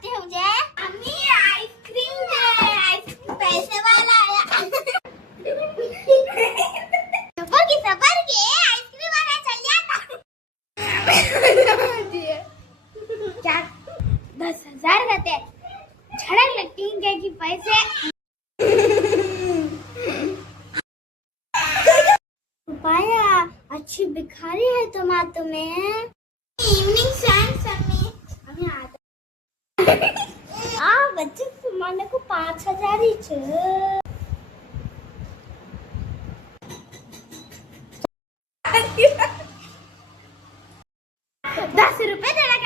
करते हो मुझे? अम्मी आइसक्रीम है, आइसक्रीम पैसे वाला आया। सबर के आइसक्रीम वाला चल जाता। क्या 10,000 रहते झड़क लगती है कि पैसे पाया अच्छी भिखारी है तुम्हें इवनिंग सैंड में हमें आता बच्चे तुम्हारे को 5,000 ही 10 रुपए देना